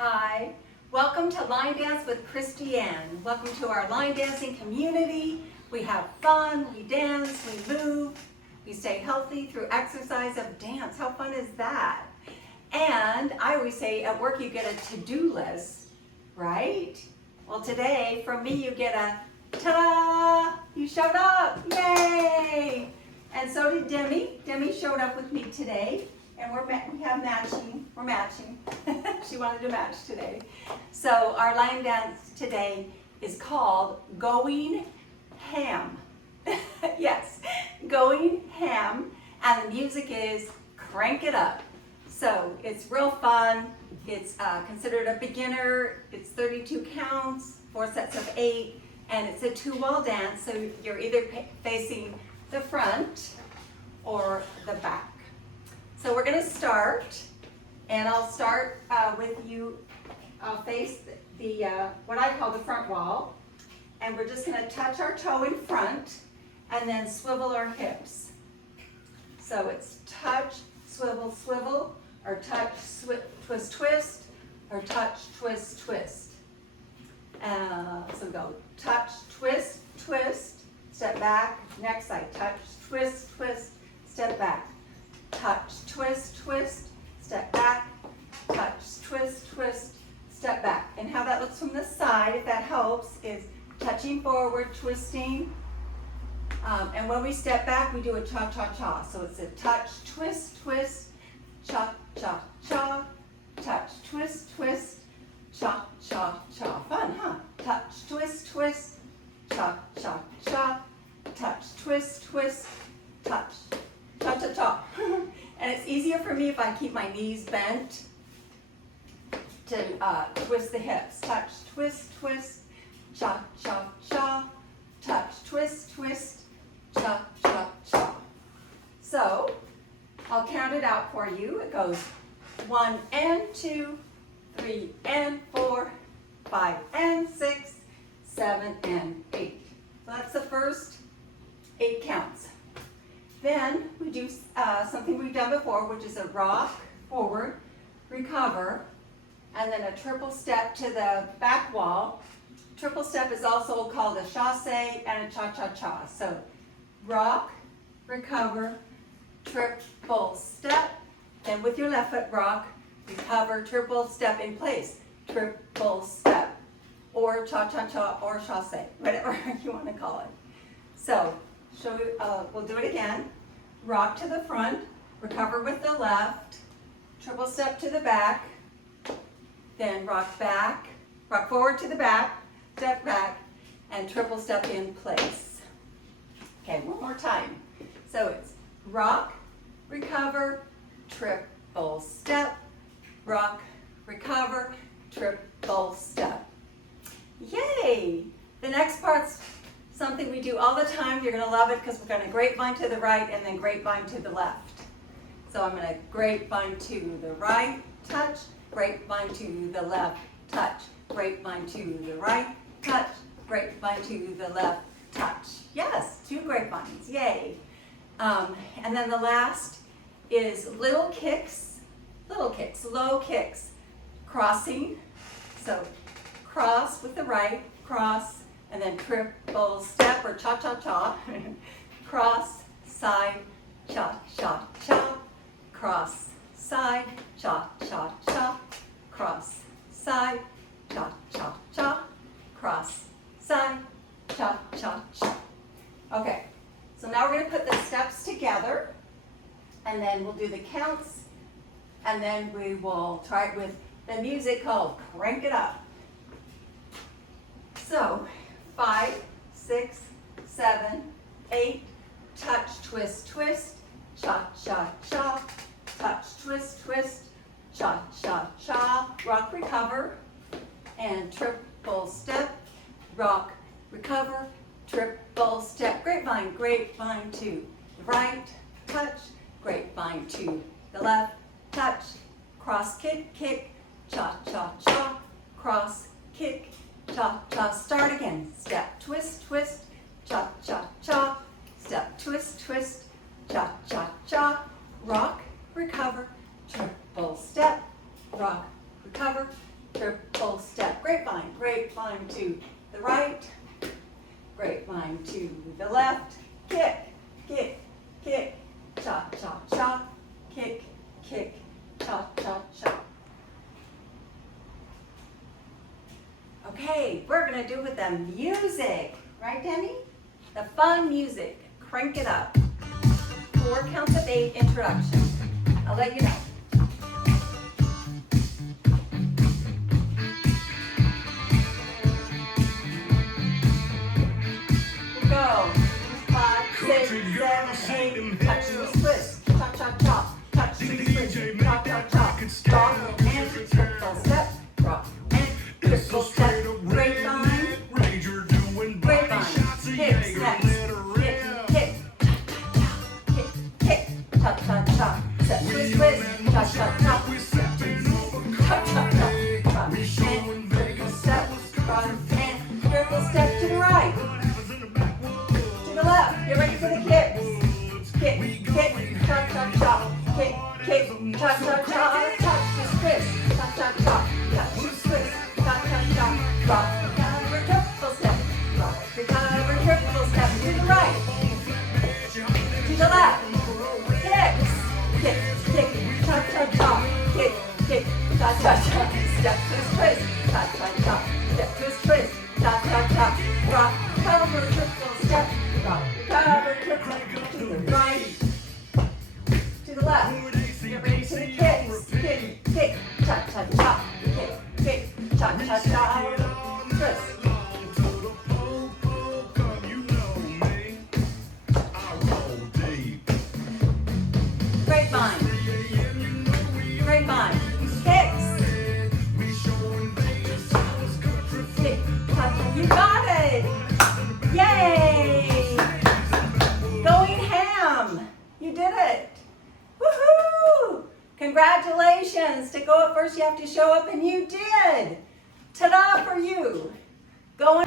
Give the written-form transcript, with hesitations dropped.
Hi, welcome to Line Dance with Christiane. Welcome to our line dancing community. We have fun, we dance, we move, we stay healthy through exercise of dance. How fun is that? And I always say at work you get a to-do list, right? Well today, from me you get a ta-da! You showed up, yay! And so did Demi. Demi showed up with me today. And we're matching. She wanted to match today. So our line dance today is called Going Ham. Yes, Going Ham. And the music is Crank It Up. So it's real fun. It's considered a beginner. It's 32 counts, 4 sets of 8. And it's a 2-wall dance. So you're either facing the front or the back. So we're going to start, and I'll start with you. I'll face the what I call the front wall, and we're just going to touch our toe in front and then swivel our hips. So it's touch, swivel, swivel, or touch, twist, twist, or touch, twist, twist. So go touch, twist, twist, step back, next side, touch, twist, twist, step back. Touch, twist, twist, step back, touch, twist, twist, step back. And how that looks from the side, if that helps, is touching forward, twisting. And when we step back, we do a cha-cha-cha. So it's a touch, twist, twist, cha-cha-cha, touch, twist, twist, cha-cha-cha. Fun, huh? Touch, twist, twist, cha-cha-cha, touch, twist, twist, touch. Cha-cha-cha. And it's easier for me if I keep my knees bent to twist the hips. Touch, twist, twist, cha-cha-cha, touch, twist, twist, cha-cha-cha. So I'll count it out for you. It goes 1 and 2, 3 and 4, 5 and 6, 7 and 8. So that's the first 8 counts. Then we do something we've done before, which is a rock, forward, recover, and then a triple step to the back wall. Triple step is also called a chasse and a cha-cha-cha. So rock, recover, triple step, then with your left foot rock, recover, triple step in place, triple step, or cha-cha-cha or chasse, whatever you want to call it. So we'll do it again. Rock to the front, recover with the left, triple step to the back, then rock back, rock forward to the back, step back, and triple step in place. Okay, one more time. So it's rock, recover, triple step, rock, recover, triple step. Yay! The next part's something we do all the time. You're going to love it because we're going to grapevine to the right and then grapevine to the left. So I'm going to grapevine to the right, touch, grapevine to the left, touch, grapevine to the right, touch, grapevine to the left, touch. Yes, 2 grapevines, yay. And then the last is little kicks, low kicks, crossing. So cross with the right, cross, and then triple step or cha-cha-cha, cross, side, cha-cha-cha, cross, side, cha-cha-cha, cross, side, cha-cha-cha, cross, side, cha-cha-cha. Okay, so now we're going to put the steps together, and then we'll do the counts, and then we will try it with the music called Crank It Up. So 5, 6, 7, 8, touch, twist, twist, cha-cha-cha, touch, twist, twist, cha-cha-cha, rock, recover, and triple step, rock, recover, triple step, grapevine, grapevine to the right, touch, grapevine to the left, touch, cross, kick, kick, cha-cha-cha, cross, kick, cha-cha, start again, step, twist, twist, cha-cha-cha, step, twist, twist, cha-cha-cha, rock, recover, triple step, rock, recover, time to the left, kick, kick, kick, cha, cha, cha, kick, kick, cha, cha, cha. Okay, we're gonna do with the music, right, Demi? The fun music, crank it up. 4 counts of 8 introduction. I'll let you know. Go. 5, 6, 7, 8. Touch the twist. Chop, chop, chop. Touch the twist. Chop, chop, chop. Drop and triple step. Drop and triple step. Grapevine. Grapevine. Kick, snap. Kick, kick. Kick, kick. Chop, chop, chop. Step, twist, twist. Chop, chop, chop. Chop, chop, chop. Drop and triple step. Drop and triple step to the right. Left. Get ready for the kicks. Kick, kick, chop, chop, chop. Kick, kick, chop, chop, chop. Touch the twist. Chop, chop, chop. Touch the twist. Chop, chop, chop. Drop, recover, triple step. Drop, recover, triple step to the right. To the left. Kicks. Kick, kick, chop, chop, chop. Kick, kick, chop, chop, chop. Step to the twist. Chop, chop, chop. Step to the twist. Chop, chop, chop. Drop, recover, triple step. Recover, to the right, to the left. Get ready to the kicks. Kick, kick, chop, chop, chop. Kick, kick, chop, chop, chop. Twist. Grapevine. Grapevine. Kicks. Kick, chop, chop. You got it. Yay! Going ham! You did it! Woohoo! Congratulations! To go up first, you have to show up, and you did! Ta-da for you! Going.